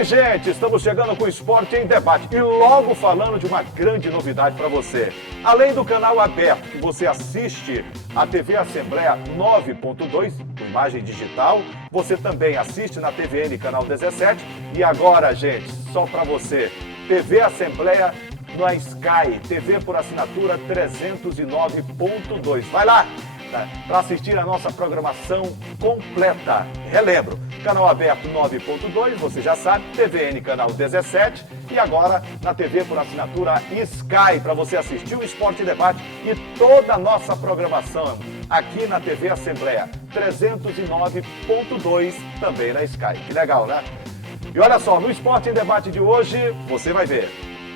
Oi, gente, estamos chegando com o Esporte em Debate e logo falando de uma grande novidade para você. Além do canal aberto, que você assiste a TV Assembleia 9.2, com imagem digital, você também assiste na TVN Canal 17 e agora, gente, só para você, TV Assembleia na Sky, TV por assinatura 309.2. Vai lá para assistir a nossa programação completa. Relembro, canal aberto 9.2, você já sabe, TVN Canal 17 e agora na TV por assinatura Sky, para você assistir o Esporte em Debate e toda a nossa programação aqui na TV Assembleia 309.2, também na Sky. Que legal, né? E olha só, no Esporte em Debate de hoje, você vai ver.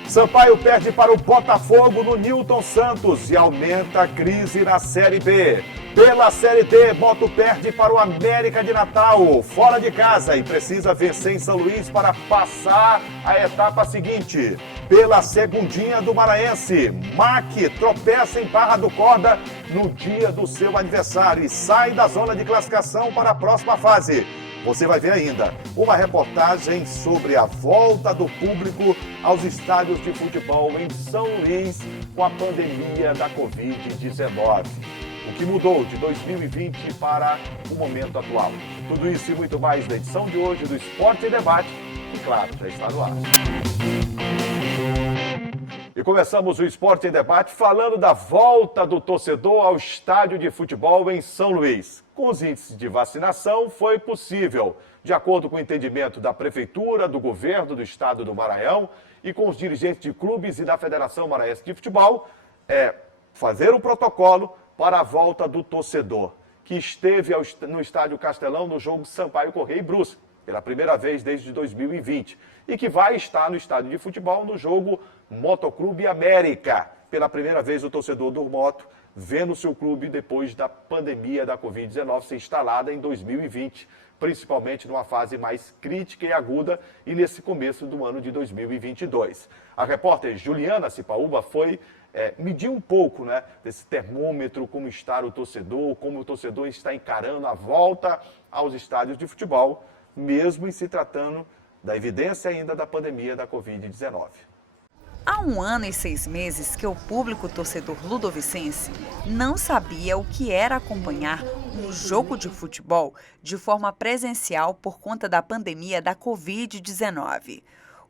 Sampaio perde para o Botafogo no Newton Santos e aumenta a crise na Série B. Pela Série D, Boto perde para o América de Natal, fora de casa, e precisa vencer em São Luís para passar a etapa seguinte. Pela segundinha do Maranhense, MAC tropeça em Barra do Corda no dia do seu aniversário e sai da zona de classificação para a próxima fase. Você vai ver ainda uma reportagem sobre a volta do público aos estádios de futebol em São Luís com a pandemia da Covid-19. O que mudou de 2020 para o momento atual. Tudo isso e muito mais na edição de hoje do Esporte em Debate, que, claro, já está no ar. E começamos o Esporte em Debate falando da volta do torcedor ao estádio de futebol em São Luís. Com os índices de vacinação, foi possível, de acordo com o entendimento da Prefeitura, do Governo do Estado do Maranhão e com os dirigentes de clubes e da Federação Maranhense de Futebol, fazer um protocolo para a volta do torcedor, que esteve no Estádio Castelão no jogo Sampaio Corrêa e Brusque, pela primeira vez desde 2020, e que vai estar no estádio de futebol no jogo Motoclube América, pela primeira vez o torcedor do Moto vendo seu clube depois da pandemia da Covid-19 ser instalada em 2020, principalmente numa fase mais crítica e aguda e nesse começo do ano de 2022. A repórter Juliana Cipaúba foi medir um pouco, né, desse termômetro, como está o torcedor, como o torcedor está encarando a volta aos estádios de futebol, mesmo em se tratando da evidência ainda da pandemia da Covid-19. Há 1 ano e 6 meses que o público torcedor ludovicense não sabia o que era acompanhar um jogo de futebol de forma presencial por conta da pandemia da Covid-19.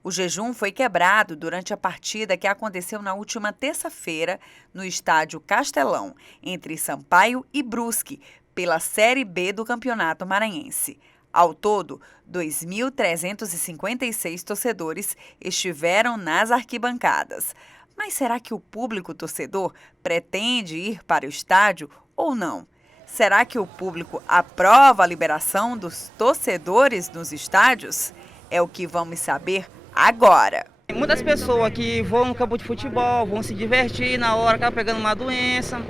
O jejum foi quebrado durante a partida que aconteceu na última terça-feira no estádio Castelão, entre Sampaio e Brusque, pela Série B do Campeonato Maranhense. Ao todo, 2.356 torcedores estiveram nas arquibancadas. Mas será que o público torcedor pretende ir para o estádio ou não? Será que o público aprova a liberação dos torcedores nos estádios? É o que vamos saber agora. Muitas pessoas que vão no campo de futebol, vão se divertir na hora, acabam pegando uma doença.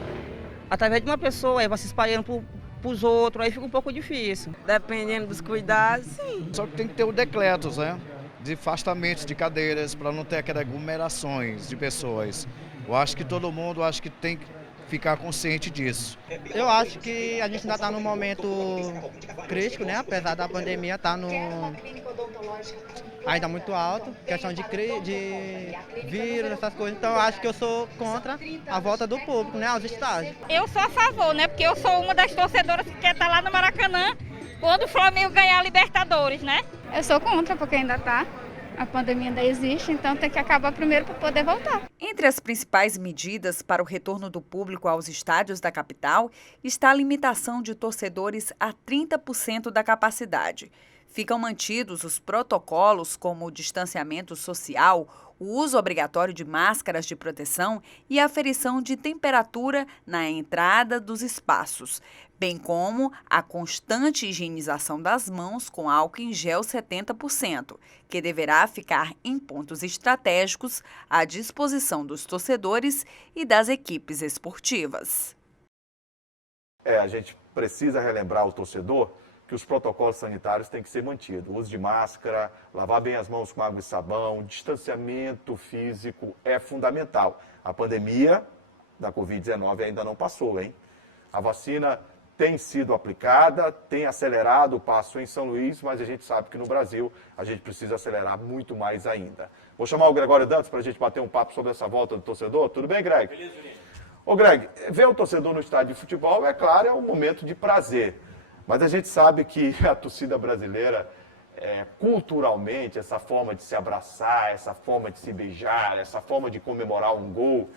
Através de uma pessoa, aí vai se espalhando os outros, aí fica um pouco difícil. Dependendo dos cuidados, sim. Só que tem que ter o decretos, né? De afastamentos de cadeiras, para não ter aquelas aglomerações de pessoas. Eu acho que todo mundo tem que ficar consciente disso. Eu acho que a gente ainda está num momento crítico, né? Apesar da pandemia estar ainda muito alto, questão de vírus, essas coisas. Então eu acho que eu sou contra a volta do público, né, aos estádios. Eu sou a favor, né? Porque eu sou uma das torcedoras que quer estar lá no Maracanã quando o Flamengo ganhar a Libertadores, né? Eu sou contra, porque ainda está. A pandemia ainda existe, então tem que acabar primeiro para poder voltar. Entre as principais medidas para o retorno do público aos estádios da capital está a limitação de torcedores a 30% da capacidade. Ficam mantidos os protocolos como o distanciamento social, o uso obrigatório de máscaras de proteção e a aferição de temperatura na entrada dos espaços, bem como a constante higienização das mãos com álcool em gel 70%, que deverá ficar em pontos estratégicos à disposição dos torcedores e das equipes esportivas. A gente precisa relembrar o torcedor que os protocolos sanitários têm que ser mantidos. O uso de máscara, lavar bem as mãos com água e sabão, distanciamento físico é fundamental. A pandemia da Covid-19 ainda não passou, hein? A vacina tem sido aplicada, tem acelerado o passo em São Luís, mas a gente sabe que no Brasil a gente precisa acelerar muito mais ainda. Vou chamar o Gregório Dantas para a gente bater um papo sobre essa volta do torcedor. Tudo bem, Greg? Beleza, Juninho. Ô, Greg, ver o torcedor no estádio de futebol, é claro, é um momento de prazer. Mas a gente sabe que a torcida brasileira, culturalmente, essa forma de se abraçar, essa forma de se beijar, essa forma de comemorar um gol,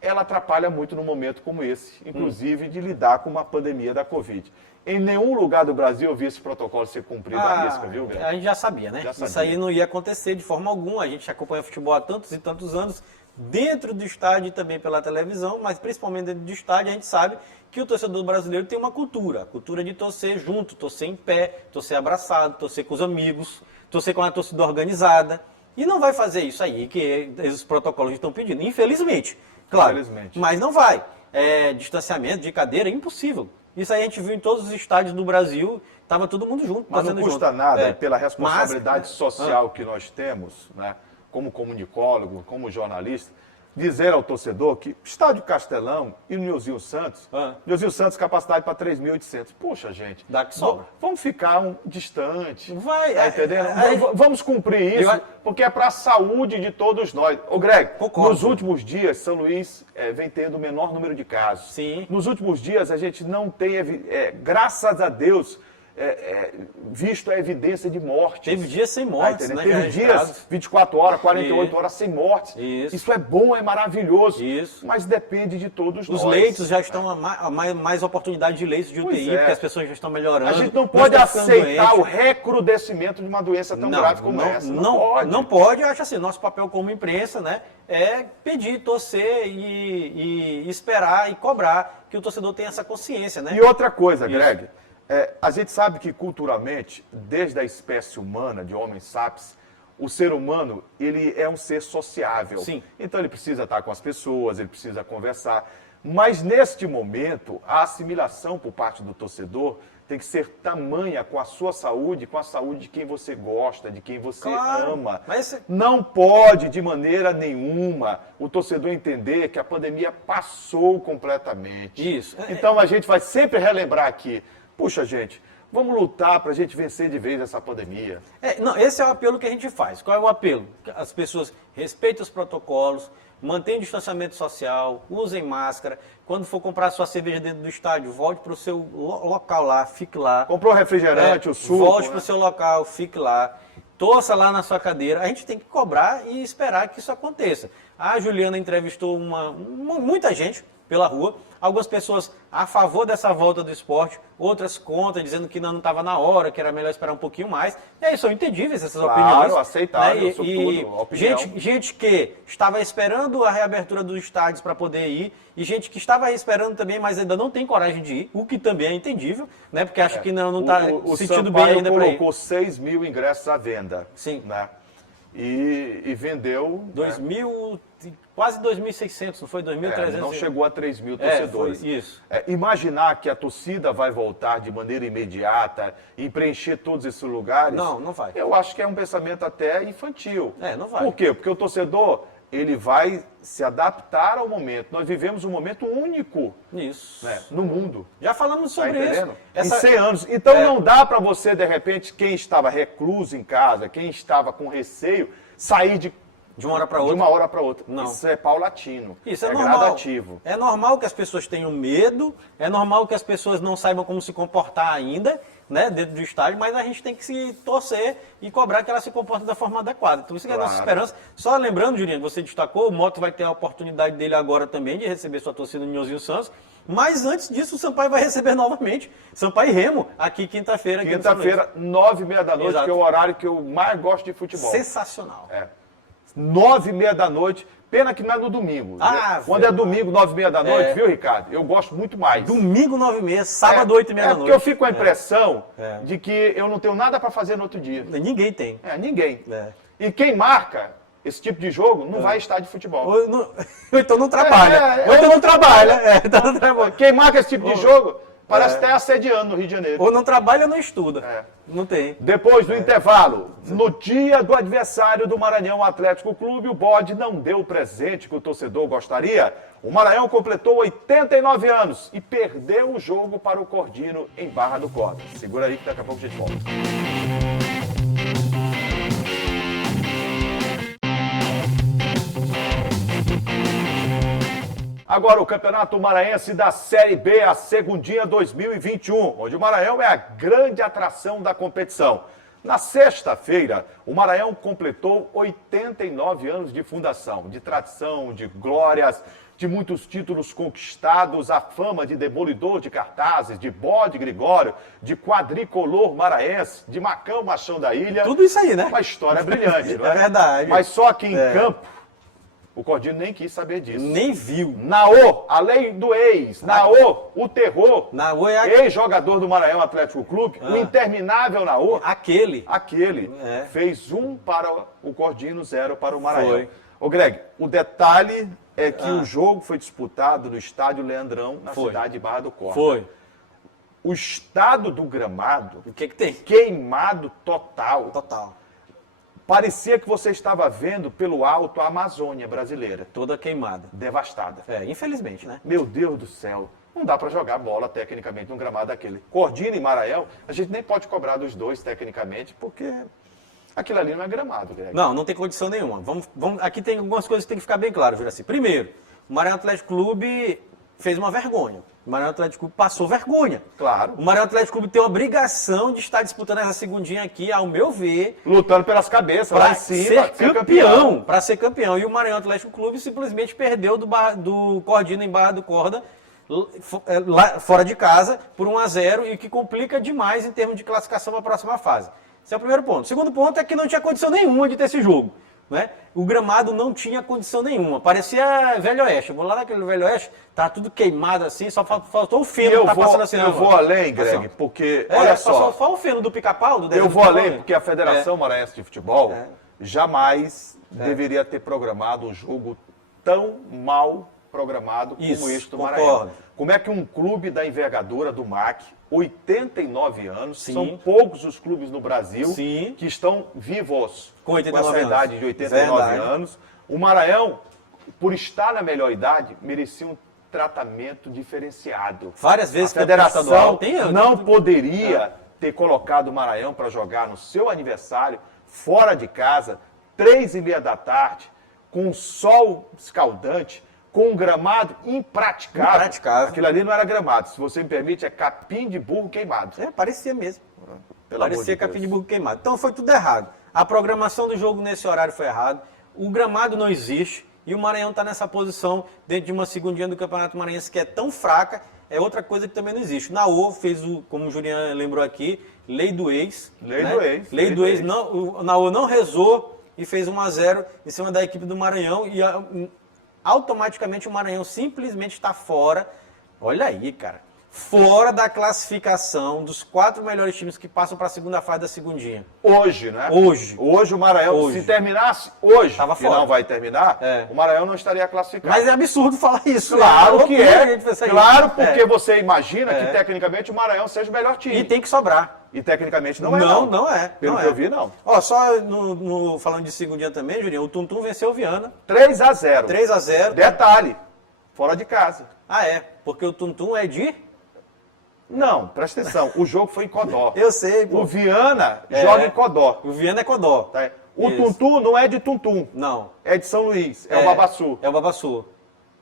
ela atrapalha muito num momento como esse, inclusive de lidar com uma pandemia da Covid. Em nenhum lugar do Brasil eu vi esse protocolo ser cumprido à risca, viu, Greg? A gente já sabia, né? Isso aí não ia acontecer de forma alguma. A gente acompanha futebol há tantos e tantos anos, dentro do estádio e também pela televisão, mas principalmente dentro do estádio a gente sabe que o torcedor brasileiro tem uma cultura, a cultura de torcer junto, torcer em pé, torcer abraçado, torcer com os amigos, torcer com a torcida organizada. E não vai fazer isso aí que os protocolos estão pedindo, infelizmente. Claro, infelizmente. Mas não vai. Distanciamento de cadeira é impossível. Isso aí a gente viu em todos os estádios do Brasil, estava todo mundo junto. Mas não custa nada, pela responsabilidade social que nós temos, né, como comunicólogo, como jornalista, dizer ao torcedor que estádio Castelão e o Nilzinho Santos, Nilzinho Santos capacidade para 3.800. Poxa, gente, dá que sobra. Vamos ficar distante. Vai, tá entendendo? Vamos cumprir isso, porque é para a saúde de todos nós. Ô, Greg, concordo. Nos últimos dias, São Luís vem tendo o menor número de casos. Sim. Nos últimos dias, a gente não tem, graças a Deus, visto a evidência de mortes. Teve dias sem mortes, né? Teve dias, 24 horas, 48 horas sem mortes. Isso é bom, é maravilhoso. Isso. Mas depende de todos nós. Os leitos já estão, mais oportunidade de leitos de UTI, porque as pessoas já estão melhorando. A gente não pode aceitar o recrudescimento de uma doença tão grave como essa. Não pode. Eu acho assim, nosso papel como imprensa, né, é pedir, torcer e esperar e cobrar que o torcedor tenha essa consciência, né? E outra coisa, Greg, a gente sabe que culturalmente, desde a espécie humana, de homens sapiens, o ser humano, ele é um ser sociável. Sim. Então ele precisa estar com as pessoas, ele precisa conversar. Mas neste momento, a assimilação por parte do torcedor tem que ser tamanha com a sua saúde, com a saúde de quem você gosta, de quem você ama. Não pode, de maneira nenhuma, o torcedor entender que a pandemia passou completamente. Isso. Então a gente vai sempre relembrar aqui, puxa, gente, vamos lutar para a gente vencer de vez essa pandemia. Esse é o apelo que a gente faz. Qual é o apelo? As pessoas respeitem os protocolos, mantenham o distanciamento social, usem máscara. Quando for comprar sua cerveja dentro do estádio, volte para o seu local lá, fique lá. Comprou refrigerante, o suco. Volte para o seu local, fique lá. Torça lá na sua cadeira. A gente tem que cobrar e esperar que isso aconteça. A Juliana entrevistou muita gente pela rua, algumas pessoas a favor dessa volta do esporte, outras contra, dizendo que não estava na hora, que era melhor esperar um pouquinho mais. E aí são entendíveis essas opiniões. Claro, aceitável, né? isso tudo, gente que estava esperando a reabertura dos estádios para poder ir, e gente que estava esperando também, mas ainda não tem coragem de ir, o que também é entendível, né? Porque acha que não está sentindo bem ainda para ir. O Sampaio colocou 6 mil ingressos à venda. Sim. Né? E vendeu... Quase 2.600, não foi? 2.300? Não chegou a 3 mil torcedores. Foi isso. Imaginar que a torcida vai voltar de maneira imediata e preencher todos esses lugares... Não vai. Eu acho que é um pensamento até infantil. Não vai. Por quê? Porque o torcedor, ele vai se adaptar ao momento. Nós vivemos um momento único no mundo. Já falamos sobre isso. Em 100 anos. Então não dá para você, de repente, quem estava recluso em casa, quem estava com receio, sair de uma hora para outra. De uma hora para outra. Não. Isso é paulatino. Isso é normal. Gradativo. É normal que as pessoas tenham medo, é normal que as pessoas não saibam como se comportar ainda, né, dentro do estádio, mas a gente tem que se torcer e cobrar que ela se comporte da forma adequada. Então isso é a nossa esperança. Só lembrando, Juliano, você destacou, o Moto vai ter a oportunidade dele agora também de receber sua torcida no Nilzinho Santos, mas antes disso o Sampaio vai receber novamente Sampaio e Remo aqui quinta-feira. Quinta-feira, 9h30 da noite, que é o horário que eu mais gosto de futebol. Sensacional. 9h30 da noite, pena que não é no domingo. Quando é domingo, 9h30 da noite, viu, Ricardo? Eu gosto muito mais. Domingo, 9h30, sábado, 8h30 da noite. Porque eu fico com a impressão de que eu não tenho nada para fazer no outro dia. Ninguém tem. Ninguém. E quem marca esse tipo de jogo não vai estar de futebol. Ou então não trabalha. Ou então não trabalha. Quem marca esse tipo de jogo Parece até assediando no Rio de Janeiro. Ou não trabalha ou não estuda. É. Não tem. Depois do intervalo, no dia do adversário do Maranhão Atlético Clube, o bode não deu o presente que o torcedor gostaria. O Maranhão completou 89 anos e perdeu o jogo para o Cordino em Barra do Corda. Segura aí que daqui a pouco a gente volta. Agora o Campeonato Maranhense da Série B, a Segundinha 2021, onde o Maranhão é a grande atração da competição. Na sexta-feira, o Maranhão completou 89 anos de fundação, de tradição, de glórias, de muitos títulos conquistados, a fama de demolidor de cartazes, de bode Gregório, de quadricolor maranhense, de Macão Machão da Ilha. Tudo isso aí, né? Uma história brilhante, não é? É verdade. Mas só que em campo, o Cordino nem quis saber disso. Nem viu. Naô, a lei do ex. Naô, o terror. Naô é ex-jogador do Maranhão Atlético Clube. O interminável Naô. Aquele. Fez 1 para o Cordino, 0 para o Maranhão. Foi. Ô Greg, o detalhe é que o jogo foi disputado no estádio Leandrão, na cidade de Barra do Corda. Foi. O estado do gramado... O que tem? Queimado total. Total. Parecia que você estava vendo pelo alto a Amazônia brasileira. Toda queimada. Devastada. Infelizmente, né? Meu Deus do céu. Não dá para jogar bola tecnicamente num gramado daquele. Cordino e Maranhão, a gente nem pode cobrar dos dois tecnicamente, porque aquilo ali não é gramado, Greg. Não tem condição nenhuma. Aqui tem algumas coisas que tem que ficar bem claro, Juraci. Primeiro, o Maranhão Atlético Clube fez uma vergonha. O Maranhão Atlético Clube passou vergonha. Claro. O Maranhão Atlético Clube tem a obrigação de estar disputando essa segundinha aqui, ao meu ver. Lutando pelas cabeças, lá Para em cima. ser campeão. Para ser campeão. E o Maranhão Atlético Clube simplesmente perdeu do Cordino em Barra do Corda, lá fora de casa, por 1-0, e que complica demais em termos de classificação para a próxima fase. Esse é o primeiro ponto. O segundo ponto é que não tinha condição nenhuma de ter esse jogo. Né? O gramado não tinha condição nenhuma. Parecia Velho Oeste. Eu vou lá naquele Velho Oeste, tá tudo queimado assim, só faltou o feno que tá passando assim. Eu vou além, Greg, porque, olha só. Só o feno do pica-pau, eu vou além, porque a Federação Maranhense de Futebol jamais deveria ter programado um jogo tão mal programado como este do Maranhão. Como é que um clube da envergadura do MAC, 89 anos, são poucos os clubes no Brasil que estão vivos com essa idade de 89 anos. O Maranhão, por estar na melhor idade, merecia um tratamento diferenciado. Várias vezes a federação não poderia ter colocado o Maranhão para jogar no seu aniversário, fora de casa, 3h30 da tarde, com sol escaldante, com um gramado impraticável. Aquilo ali não era gramado. Se você me permite, é capim de burro queimado. Parecia mesmo. Parecia capim de burro queimado. Então foi tudo errado. A programação do jogo nesse horário foi errada. O gramado não existe. E o Maranhão está nessa posição dentro de uma segundinha do Campeonato Maranhense que é tão fraca. É outra coisa que também não existe. O Naô fez, como o Julián lembrou aqui, lei do ex. Lei do ex. O Naô não rezou e fez 1-0 em cima da equipe do Maranhão. E automaticamente o Maranhão simplesmente está fora, olha aí, cara, fora da classificação dos 4 melhores times que passam para a segunda fase da segundinha. Hoje, né? Hoje o Maranhão, se terminasse hoje, tava que fora. Não vai terminar, o Maranhão não estaria classificado. Mas é absurdo falar isso. Claro que é. Claro, porque você imagina que tecnicamente o Maranhão seja o melhor time. E tem que sobrar. E tecnicamente não é. Não é. Pelo que eu vi, não. Ó, só falando de segundinha também, Julinho, o Tuntum venceu o Viana. 3-0. 3-0. Detalhe, fora de casa. Porque o Tuntum é de... Não, presta atenção, o jogo foi em Codó. Eu sei, pô. O Viana joga em Codó. O Viana é Codó. Tá? O Tuntum não é de Tuntum. Não. É de São Luís, é o Babaçu. É o Babaçu.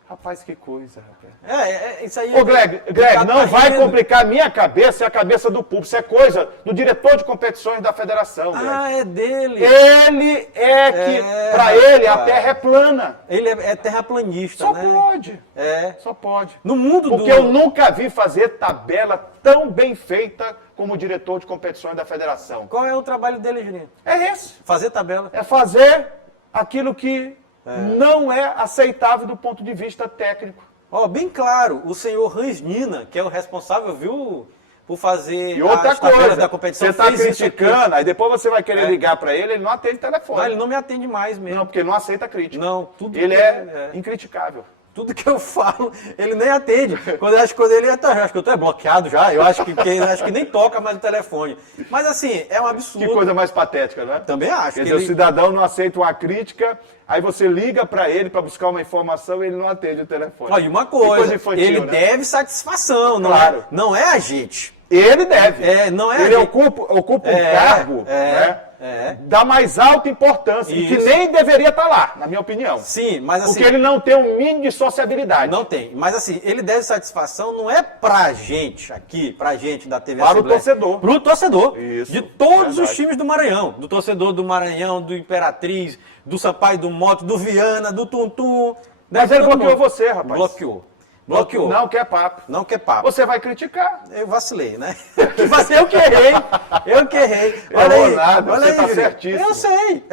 Rapaz, que coisa, rapaz. Isso aí... Ô, Greg, não vai complicar a minha cabeça e a cabeça do público. Isso é coisa do diretor de competições da federação, Greg. É dele. Ele pra ele, a terra é plana. Ele é terraplanista, Só né? pode. Só pode. No mundo Porque eu nunca vi fazer tabela tão bem feita como o diretor de competições da federação. Qual é o trabalho dele, Juninho? É esse. Fazer tabela. É fazer aquilo que não é aceitável do ponto de vista técnico. Bem claro, o senhor Hans Nina, que é o responsável, viu, por fazer e outra as tabelas coisa, da competição. Você está criticando, aí depois você vai querer ligar para ele não atende telefone. Não, ele não me atende mais mesmo. Não, porque ele não aceita crítica. Não, tudo. Ele é incriticável. Tudo que eu falo, ele nem atende. Quando ele acho que eu tô bloqueado já, eu acho que nem toca mais o telefone. Mas assim, é um absurdo. Que coisa mais patética, né? Também acho. Quer dizer, o cidadão não aceita uma crítica, aí você liga para ele para buscar uma informação e ele não atende o telefone. Olha, uma coisa, infantil, ele né? deve satisfação, Claro. não é a gente. Ele deve. Não é ele a gente. ocupa um cargo, né? Da mais alta importância, e que Isso. nem deveria estar lá, na minha opinião. Sim, mas assim... Porque ele não tem um mínimo de sociabilidade. Não tem. Mas assim, ele deve satisfação não é pra gente aqui, pra gente da TV Para o Assembleia. torcedor. Pro torcedor. Isso, de todos verdade. os times do Maranhão. Do torcedor do Maranhão, do Imperatriz, do Sampaio do Moto, do Viana, do Tuntum. Mas ele bloqueou você, rapaz. Bloqueou. Não quer papo. Não quer papo. Você vai criticar. Eu vacilei, né? Eu que errei. Olha aí. Nada, Olha você aí, tá Jurinha. certíssimo. Eu sei.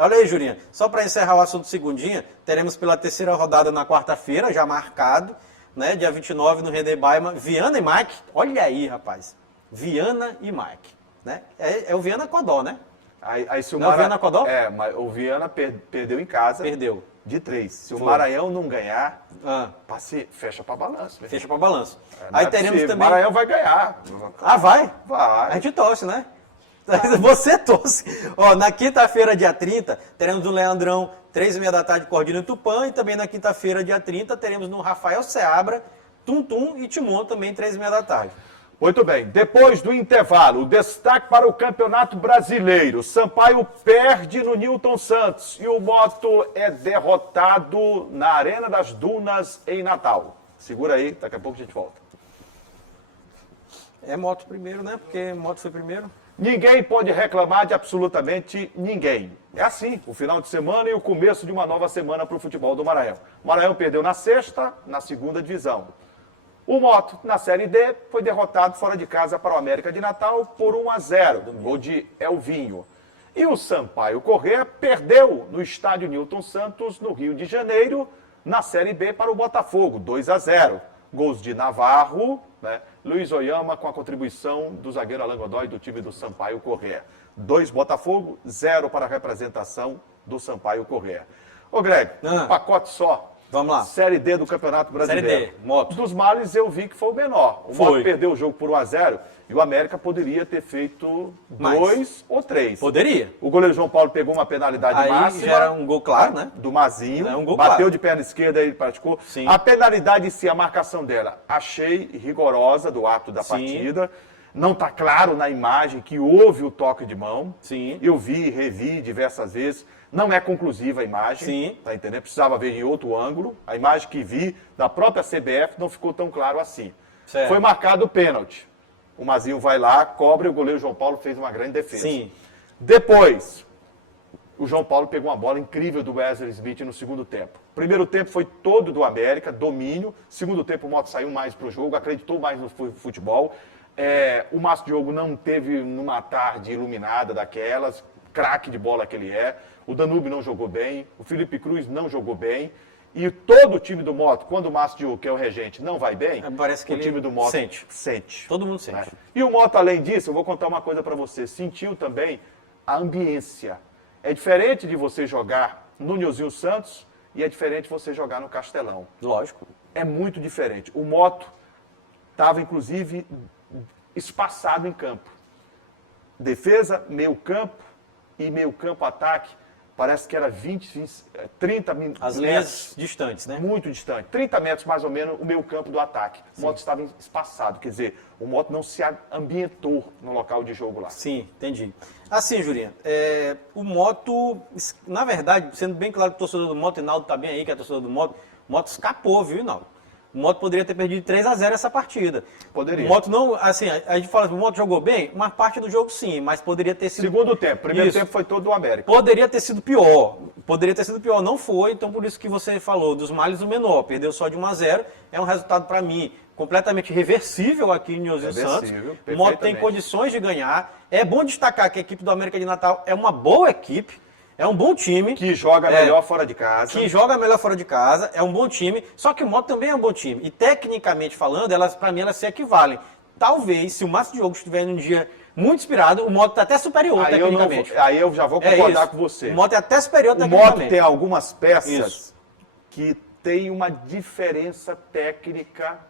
Olha aí, Jurinha. Só para encerrar o assunto segundinha, teremos pela terceira rodada na quarta-feira, já marcado, né? Dia 29 no René Baima, Viana e Mike. Olha aí, rapaz. Viana e Mike. Né? É o Viana Codó, né? Aí, se o Não é o Viana Codó? É, mas o Viana perdeu em casa. Perdeu. De 3. Se o Foi. Maranhão não ganhar, fecha para balanço. Meu. Fecha para balanço. Não Aí é teremos possível. também... O Maranhão vai ganhar. Ah, vai? Vai. A gente torce, né? Você torce. Ó, na quinta-feira, dia 30, teremos no Leandrão, 3h30 da tarde, Cordino e Tupã. E também na quinta-feira, dia 30, teremos no Rafael Seabra, Tuntum e Timon, também 3h30 da tarde. Muito bem. Depois do intervalo, o destaque para o Campeonato Brasileiro. Sampaio perde no Newton Santos e o Moto é derrotado na Arena das Dunas, em Natal. Segura aí, daqui a pouco a gente volta. É Moto primeiro, né? Porque Moto foi primeiro. Ninguém pode reclamar de absolutamente ninguém. É assim, o final de semana e o começo de uma nova semana para o futebol do Maranhão. O Maranhão perdeu na sexta, na segunda divisão. O Moto, na Série D, foi derrotado fora de casa para o América de Natal por 1-0, gol de Elvinho. E o Sampaio Corrêa perdeu no estádio Newton Santos, no Rio de Janeiro, na Série B para o Botafogo, 2-0. Gols de Navarro, né? Luiz Oyama com a contribuição do zagueiro Alan Godoy do time do Sampaio Corrêa. 2 Botafogo, 0 para a representação do Sampaio Corrêa. Ô Greg, um pacote só. Vamos lá. Série D do Campeonato Brasileiro. Série D, Moto. Dos males eu vi que foi o menor. O Moto perdeu o jogo por 1-0 e o América poderia ter feito 2 ou 3. Poderia. O goleiro João Paulo pegou uma penalidade Aí máxima. já era um gol claro, né? Do Mazinho. É um gol bateu claro. de perna esquerda e ele praticou. Sim. A penalidade em si, a marcação dela, achei rigorosa do ato da partida. Não está claro na imagem que houve o toque de mão. Sim. Eu vi e revi diversas vezes. Não é conclusiva a imagem. Sim. Tá entendendo? Precisava ver em outro ângulo. A imagem que vi da própria CBF não ficou tão claro assim. Certo. Foi marcado o pênalti. O Mazinho vai lá, cobre, o goleiro João Paulo fez uma grande defesa. Sim. Depois, o João Paulo pegou uma bola incrível do Wesley Smith no segundo tempo. Primeiro tempo foi todo do América, domínio. Segundo tempo o Moto saiu mais para o jogo, acreditou mais no futebol. O Márcio Diogo não teve numa tarde iluminada daquelas, craque de bola que ele é. O Danúbio não jogou bem, o Felipe Cruz não jogou bem. E todo o time do Moto, quando o Márcio Diogo, que é o regente, não vai bem, parece que o time do Moto sente. Todo mundo sente. E o Moto, além disso, eu vou contar uma coisa para você, sentiu também a ambiência. É diferente de você jogar no Nilzinho Santos e é diferente de você jogar no Castelão. Lógico. É muito diferente. O Moto estava, inclusive, espaçado em campo. Defesa, meio campo e meio campo ataque. Parece que era 30 metros. As linhas distantes, né? Muito distante. 30 metros, mais ou menos, o meio campo do ataque. O Moto estava espaçado. Quer dizer, o Moto não se ambientou no local de jogo lá. Sim, entendi. Assim, Jurinha, o Moto, na verdade, sendo bem claro que o torcedor do Moto, Hinaldo está bem aí, que é torcedor do Moto, o Moto escapou, viu, Hinaldo? O Moto poderia ter perdido 3-0 essa partida. Poderia. O Moto não, assim, a gente fala que o Moto jogou bem, uma parte do jogo sim, mas poderia ter sido... Segundo tempo. Primeiro tempo foi todo o América. Poderia ter sido pior. Não foi, então por isso que você falou dos males o menor. Perdeu só de 1-0. É um resultado, para mim, completamente reversível aqui em Nilzinho Santos. O Moto tem condições de ganhar. É bom destacar que a equipe do América de Natal é uma boa equipe. É um bom time. Que joga melhor fora de casa. Que joga melhor fora de casa. É um bom time. Só que o Moto também é um bom time. E tecnicamente falando, para mim, elas se equivalem. Talvez, se o Márcio Diogo estiver num dia muito inspirado, o Moto está até superior tecnicamente. Aí eu já vou concordar com você. O Moto é até superior o tecnicamente. O Moto tem algumas peças que tem uma diferença técnica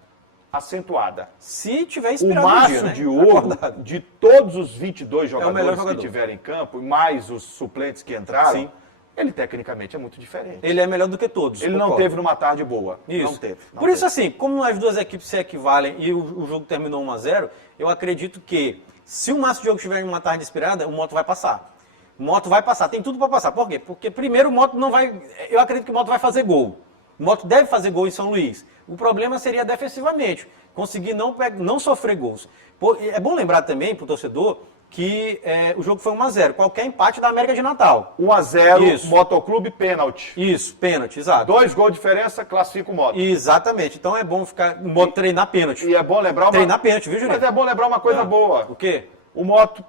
acentuada. Se tiver O inspirado no Márcio dia, né? Diogo, Acordado. de todos os 22 melhor jogadores que jogador. tiveram em campo, mais os suplentes que entraram, Sim. ele tecnicamente é muito diferente. Ele é melhor do que todos. Ele não concordo. teve numa tarde boa. Isso. Não teve. não Por isso, teve. assim, como as duas equipes se equivalem e o jogo terminou 1-0, eu acredito que se o Márcio Diogo estiver em uma tarde inspirada, o Moto vai passar. O Moto vai passar, tem tudo para passar. Por quê? Porque primeiro o Moto não vai... Eu acredito que o Moto vai fazer gol. O Moto deve fazer gol em São Luís. O problema seria defensivamente, conseguir não sofrer gols. É bom lembrar também para o torcedor que o jogo foi 1-0. Qualquer empate da América de Natal. 1-0, Isso. Motoclube, pênalti. Isso, pênalti, exato. 2 gols de diferença, classifica o Moto. Exatamente. Então é bom o Moto treinar pênalti. E é bom lembrar uma... Treinar pênalti, viu, Juninho? Mas é bom lembrar uma coisa boa. O quê? O Moto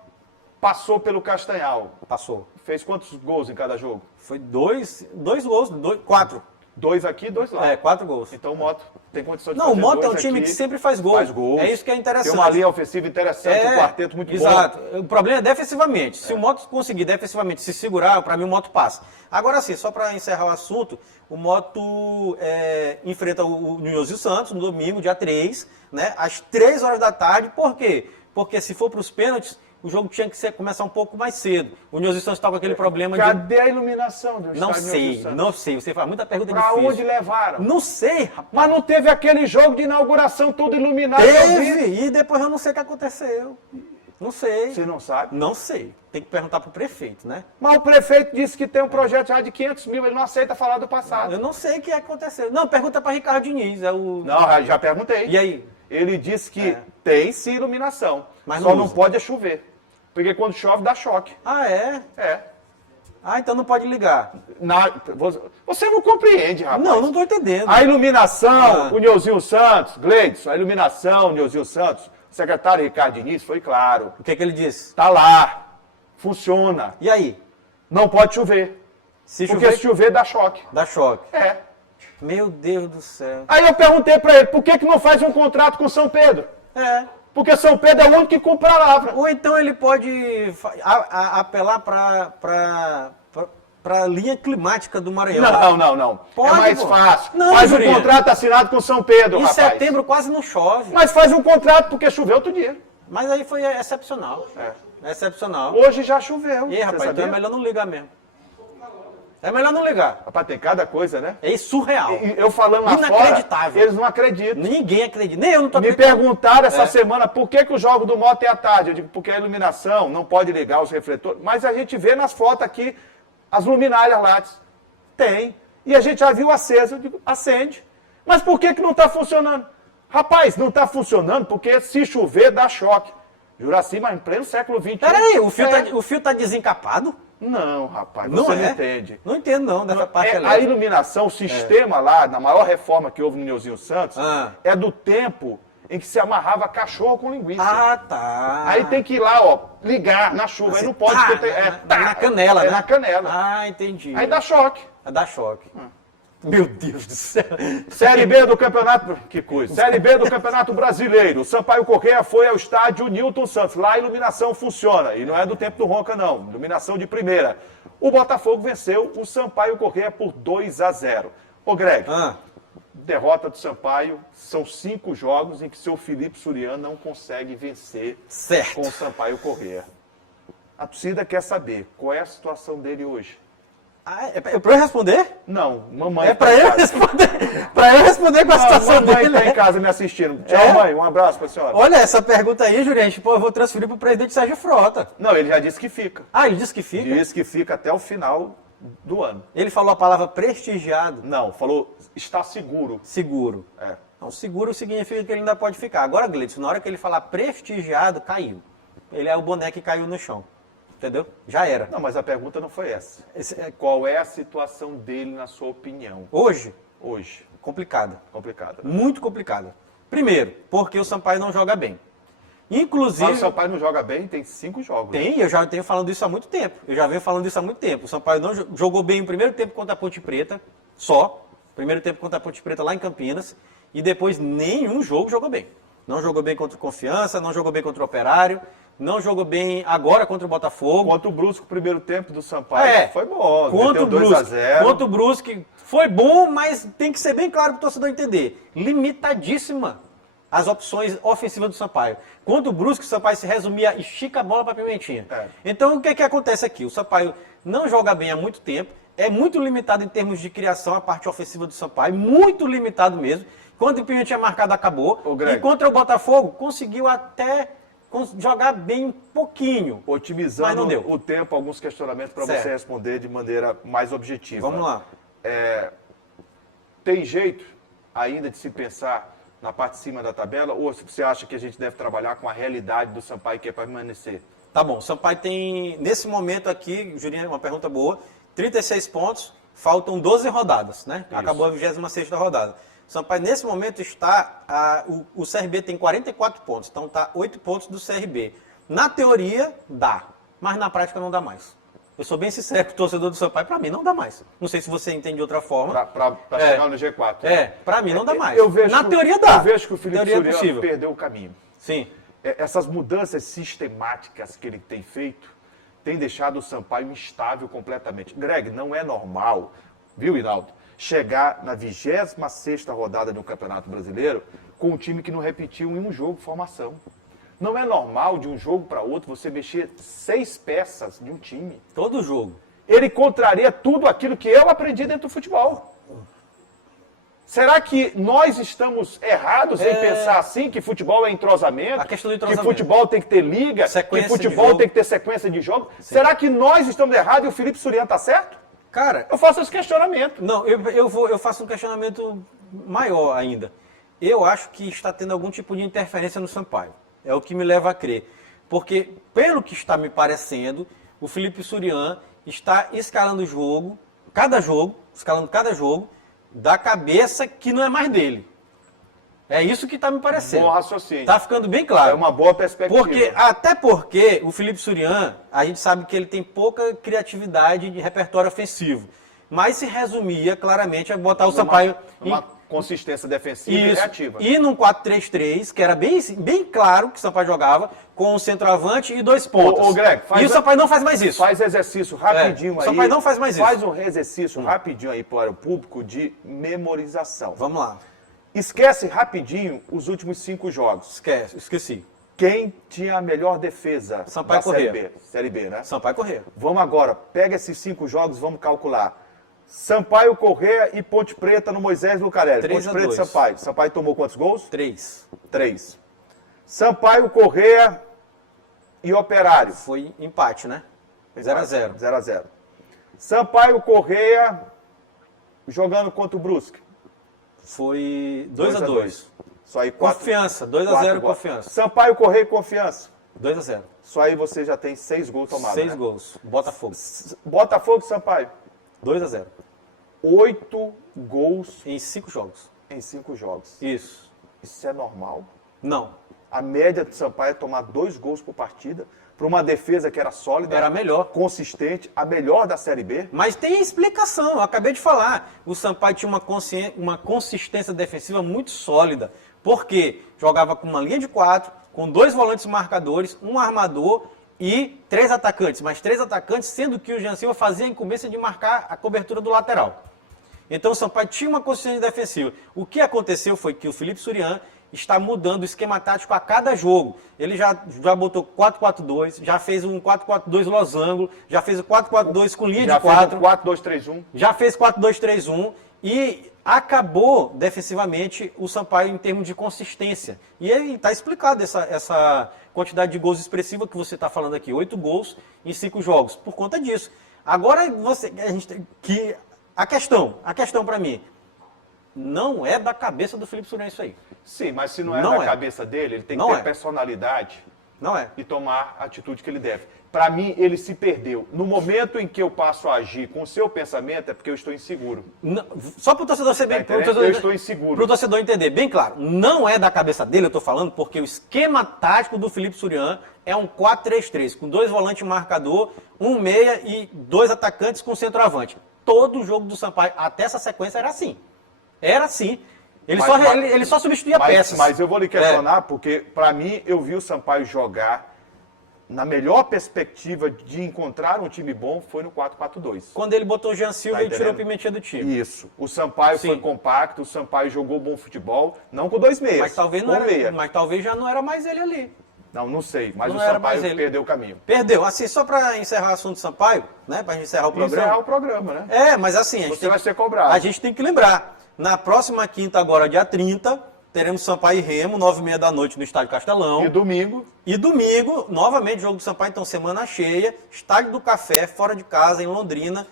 passou pelo Castanhal. Passou. Fez quantos gols em cada jogo? Foi dois gols, 4. 2 aqui, 2 lá. 4 gols. Então o Moto tem condição de Não, o fazer Moto é um dois time aqui, que sempre faz gol. Faz gols. É isso que é interessante. Tem uma linha ofensiva interessante, um quarteto muito exato. bom. O problema é defensivamente. Se o Moto conseguir defensivamente se segurar, para mim o Moto passa. Agora sim, só para encerrar o assunto, o Moto enfrenta o Nilson Santos no domingo, dia 3, né, às 3 horas da tarde. Por quê? Porque se for para os pênaltis, o jogo tinha que começar um pouco mais cedo. O Nilson Santos está com aquele problema de... Cadê a iluminação do Não estádio sei, Nilson Santos? não sei. Você faz muita pergunta Pra difícil. onde levaram? Não sei, rapaz. Mas não teve aquele jogo de inauguração todo iluminado. eu vi. Teve, e depois eu não sei o que aconteceu. Não sei. Você não sabe? Não sei. Tem que perguntar pro prefeito, né? Mas o prefeito disse que tem um projeto já de 500 mil, ele não aceita falar do passado. Eu não sei o que aconteceu. Não, pergunta para Ricardo Diniz. Não, já perguntei. E aí? Ele disse que tem sim iluminação, Mas só não não usa. pode chover. Porque quando chove dá choque. Ah, é? É. Ah, então não pode ligar. Você não compreende, rapaz. Não, não tô entendendo. A iluminação, Ah. o Nilzinho Santos, Gleidson, a iluminação, o Nilzinho Santos, o secretário Ricardo Diniz foi claro. O que ele disse? Tá lá, funciona. E aí? Não pode chover. Se Porque chover, se chover dá choque. dá choque. É. Meu Deus do céu. Aí eu perguntei pra ele, por que não faz um contrato com São Pedro? É. Porque São Pedro é o único que cumpre a palavra. Ou então ele pode apelar para a linha climática do Maranhão. Não. Pode, é mais pô. fácil. Não, faz um Jurinha. contrato assinado com São Pedro, Em rapaz. setembro quase não chove. Mas faz um contrato porque choveu outro dia. Mas aí foi excepcional. É excepcional. Hoje já choveu. E aí, rapaz, você então é sabia? melhor não ligar mesmo. É melhor não ligar. Rapaz, tem cada coisa, né? É surreal. E eu falando lá fora, Inacreditável. eles não acreditam. Ninguém acredita. Nem eu não tô Me acreditando. perguntaram essa semana por que o jogo do Moto é à tarde. Eu digo, porque a iluminação não pode ligar os refletores. Mas a gente vê nas fotos aqui as luminárias lá. Tem. E a gente já viu acesa. Eu digo, acende. Mas por que não está funcionando? Rapaz, não está funcionando porque se chover dá choque. Juraci, mas em pleno século XXI. Peraí, o fio tá desencapado? Não, rapaz, Não você é? não entende. Não entendo não, dessa parte A elétrica. iluminação, o sistema lá, na maior reforma que houve no Nilzinho Santos, Ah. é do tempo em que se amarrava cachorro com linguiça. Ah, tá. Aí tem que ir lá, ó, ligar na chuva. Aí não pode Tá, ter. na canela, né? Na canela. Ah, entendi. Aí dá choque. Dá choque. Meu Deus do céu. Série B do Campeonato. Que coisa. Série B do Campeonato Brasileiro. O Sampaio Corrêa foi ao estádio Nilton Santos. Lá a iluminação funciona. E não é do tempo do Ronca, não. Iluminação de primeira. O Botafogo venceu o Sampaio Corrêa por 2-0. Ô, Greg, derrota do Sampaio. São 5 jogos em que seu Felipe Surian não consegue vencer Certo. com o Sampaio Corrêa. A torcida quer saber qual é a situação dele hoje. Ah, é pra eu responder? Não, mamãe. É pra eu responder? Pra eu responder com a situação mamãe dele, está né? em casa me assistindo. Tchau, É? mãe. Um abraço pra senhora. Olha, essa pergunta aí, Juliante, pô, eu vou transferir pro presidente Sérgio Frota. Não, ele já disse que fica. Ah, ele disse que fica? Diz que fica até o final do ano. Ele falou a palavra prestigiado. Não, falou está seguro. Seguro. É. Não, seguro significa que ele ainda pode ficar. Agora, Gleidson, na hora que ele falar prestigiado, caiu. Ele é o boneco que caiu no chão. Entendeu? Já era. Não, mas a pergunta não foi essa. Qual é a situação dele, na sua opinião? Hoje, Hoje. complicada. Complicada. Muito complicada. Primeiro, porque o Sampaio não joga bem. Mas Inclusive... o Sampaio não joga bem, tem 5 jogos. Tem, eu já tenho falando isso há muito tempo. Eu já venho falando isso há muito tempo. O Sampaio não jogou bem o primeiro tempo contra a Ponte Preta, só. Primeiro tempo contra a Ponte Preta lá em Campinas. E depois nenhum jogo jogou bem. Não jogou bem contra o Confiança, não jogou bem contra o Operário. não jogou bem agora contra o Botafogo. Contra o Brusque, o primeiro tempo do Sampaio foi bom. Contra o 2 a 0. Contra o Brusque foi bom, mas tem que ser bem claro para o torcedor entender. Limitadíssima as opções ofensivas do Sampaio. Contra o Brusque, o Sampaio se resumia, estica a bola para Pimentinha. Então, o que acontece aqui? O Sampaio não joga bem há muito tempo, é muito limitado em termos de criação a parte ofensiva do Sampaio, muito limitado mesmo. Quando o Pimentinha marcado, acabou. E contra o Botafogo, conseguiu até jogar bem um pouquinho. Otimizando mas não deu. o tempo, alguns questionamentos para você responder de maneira mais objetiva. Vamos lá. Tem jeito ainda de se pensar na parte de cima da tabela, ou você acha que a gente deve trabalhar com a realidade do Sampaio que é permanecer? Tá bom, o Sampaio tem, nesse momento aqui, Jurinho, uma pergunta boa, 36 pontos, faltam 12 rodadas, né? Isso. Acabou a 26ª rodada. O Sampaio, nesse momento, está, o CRB tem 44 pontos, então está 8 pontos do CRB. Na teoria, dá, mas na prática não dá mais. Eu sou bem sincero com o torcedor do Sampaio, para mim não dá mais. Não sei se você entende de outra forma. Para chegar no G4. Para mim não dá mais. Na teoria dá. Eu vejo que o Felipe Suriano perdeu o caminho. Sim. Essas mudanças sistemáticas que ele tem feito têm deixado o Sampaio instável completamente. Greg, não é normal, viu, Hinaldo, chegar na 26ª rodada de um Campeonato Brasileiro com um time que não repetiu em um jogo de formação. Não é normal de um jogo para outro você mexer 6 peças de um time. Todo jogo. Ele contraria tudo aquilo que eu aprendi dentro do futebol. Será que nós estamos errados em pensar assim, que futebol é entrosamento? A questão do entrosamento. Que futebol tem que ter liga, que futebol tem que ter sequência de jogo? Sim. Será que nós estamos errados e o Felipe Suriano está certo? Cara, eu faço esse questionamento. Não, eu faço um questionamento maior ainda. Eu acho que está tendo algum tipo de interferência no Sampaio. É o que me leva a crer. Porque, pelo que está me parecendo, o Felipe Suriano está escalando cada jogo, da cabeça que não é mais dele. É isso que está me parecendo. Bom raciocínio. Está ficando bem claro. É uma boa perspectiva. Até porque o Felipe Suriano, a gente sabe que ele tem pouca criatividade de repertório ofensivo. Mas se resumia claramente a botar o Sampaio consistência defensiva e reativa. E num 4-3-3, que era bem claro que o Sampaio jogava, com um centroavante e 2 pontas. Greg, o Sampaio não faz mais isso. Faz exercício rapidinho aí. O Sampaio não faz mais isso. Faz um exercício rapidinho aí para o público de memorização. Vamos lá. Esquece rapidinho os últimos 5 jogos. Esqueci. Quem tinha a melhor defesa Sampaio da Corrêa. Série B, né? Sampaio Corrêa. Vamos agora, pega esses 5 jogos, vamos calcular. Sampaio Corrêa e Ponte Preta no Moisés Lucarelli. Ponte Preta e Sampaio. Sampaio tomou quantos gols? 3. Sampaio Corrêa e Operário. Foi empate, né? 0-0. 0-0. Sampaio Corrêa jogando contra o Brusque. Foi 2-2. Só aí Confiança, 2-0 Confiança. Sampaio Corrêa e Confiança. 2-0. Só aí você já tem 6 gols tomados. 6 gols. Botafogo. Botafogo e Sampaio. 2-0. 8 gols em 5 jogos. Em 5 jogos. Isso. Isso é normal? Não. A média do Sampaio é tomar 2 gols por partida para uma defesa que era sólida. Era melhor. Consistente, a melhor da Série B. Mas tem explicação, eu acabei de falar. O Sampaio tinha uma consistência defensiva muito sólida. Porque jogava com uma linha de 4, com 2 volantes marcadores, um armador e 3 atacantes. Mas 3 atacantes, sendo que o Jean Silva fazia a incumbência de marcar a cobertura do lateral. Então o Sampaio tinha uma consistência defensiva. O que aconteceu foi que o Felipe Suriano está mudando o esquema tático a cada jogo. Ele já botou 4-4-2, já fez um 4-4-2 losango, já fez o 4-4-2 com linha de 4. Já fez 4-2-3-1. Já fez 4-2-3-1 e acabou defensivamente o Sampaio em termos de consistência. E aí está explicado essa quantidade de gols expressiva que você está falando aqui. 8 gols em 5 jogos, por conta disso. Agora, a questão para mim, não é da cabeça do Felipe Suriano isso aí. Sim, mas se não é da cabeça dele, ele tem que ter personalidade e tomar a atitude que ele deve. Para mim, ele se perdeu. No momento em que eu passo a agir com o seu pensamento, é porque eu estou inseguro. Não, só para o torcedor ser bem... Eu estou inseguro. Para o torcedor entender bem claro, não é da cabeça dele, eu estou falando, porque o esquema tático do Felipe Suriano é um 4-3-3, com 2 volantes marcador, 1 meia e 2 atacantes com centroavante. Todo jogo do Sampaio, até essa sequência, era assim. Era assim. Ele só substituía peças. Mas eu vou lhe questionar, porque, para mim, eu vi o Sampaio jogar na melhor perspectiva de encontrar um time bom, foi no 4-4-2. Quando ele botou o Jean Silva, Tá ele tirou o entendendo? Pimentinha do time. Isso. O Sampaio Sim. foi compacto, o Sampaio jogou bom futebol, não com 2 meias. Mas talvez, com meia. mas talvez já não era mais ele ali. Não sei, mas Não o era mais Sampaio ele. perdeu o caminho. Perdeu. Assim, só para encerrar o assunto do Sampaio, né? Para encerrar o programa. Encerrar o programa, né? É, mas assim, a gente, Você vai ser cobrado. a gente tem que lembrar. Na próxima quinta, agora, dia 30, teremos Sampaio e Remo, 9h30 da noite no Estádio Castelão. E domingo, E domingo, novamente, jogo do Sampaio, então semana cheia, Estádio do Café, fora de casa, em Londrina.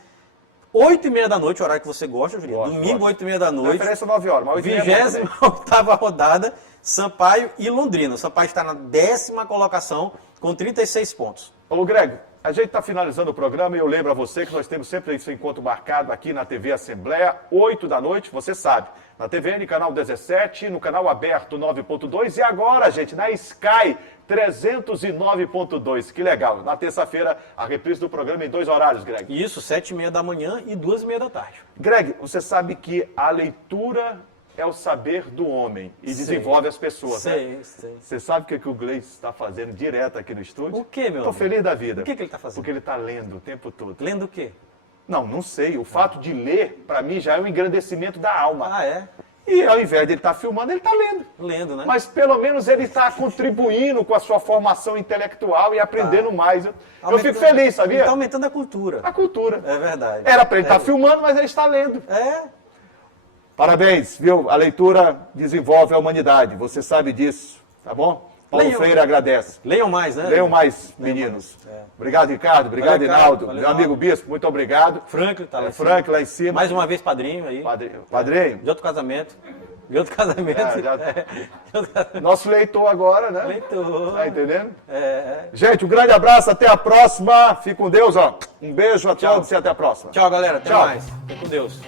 8h30 da noite, horário que você gosta, Juliano. Gosto, Domingo, gosto. 8h30 da noite. referência 9 horas, mas 8h30 28ª rodada, Sampaio e Londrina. O Sampaio está na 10ª colocação, com 36 pontos. Ô, Greg, a gente está finalizando o programa e eu lembro a você que nós temos sempre esse encontro marcado aqui na TV Assembleia, 8 da noite, você sabe. Na TVN, canal 17, no canal aberto 9.2 e agora, gente, na Sky 309.2. Que legal. Na terça-feira, a reprise do programa em 2 horários, Greg. Isso, 7h30 da manhã e 2h30 da tarde. Greg, você sabe que a leitura é o saber do homem e desenvolve as pessoas, né? Sei. Você sabe o que o Gleice está fazendo direto aqui no estúdio? O que, meu Estou amigo? feliz da vida. O que ele está fazendo? Porque ele está lendo o tempo todo. Lendo o quê? Não sei. O fato de ler, para mim, já é um engrandecimento da alma. Ah, é? E ao invés de ele estar filmando, ele está lendo. Lendo, né? Mas pelo menos ele está contribuindo com a sua formação intelectual e aprendendo mais. Eu fico feliz, sabia? Está aumentando a cultura. A cultura. É verdade. Era para ele estar filmando, mas ele está lendo. É. Parabéns, viu? A leitura desenvolve a humanidade. Você sabe disso, tá bom? Paulo Leiam. Freire agradece. Leiam mais, né? Leiam mais, meninos. É. Obrigado, Ricardo. Obrigado, Valeu, Ricardo. Inaldo. Valeu, Meu amigo Inaldo. Bispo, muito obrigado. Franklin tá lá em cima. Frank lá em cima. Mais uma vez padrinho aí. Padrinho. De outro casamento. De outro casamento. Já- De outro casamento. Nosso leitor agora, né? Leitor. Tá entendendo? É. Gente, um grande abraço, até a próxima. Fique com Deus, ó. Um beijo a todos e até a próxima. Tchau, galera. Até Tchau. mais. Fique com Deus.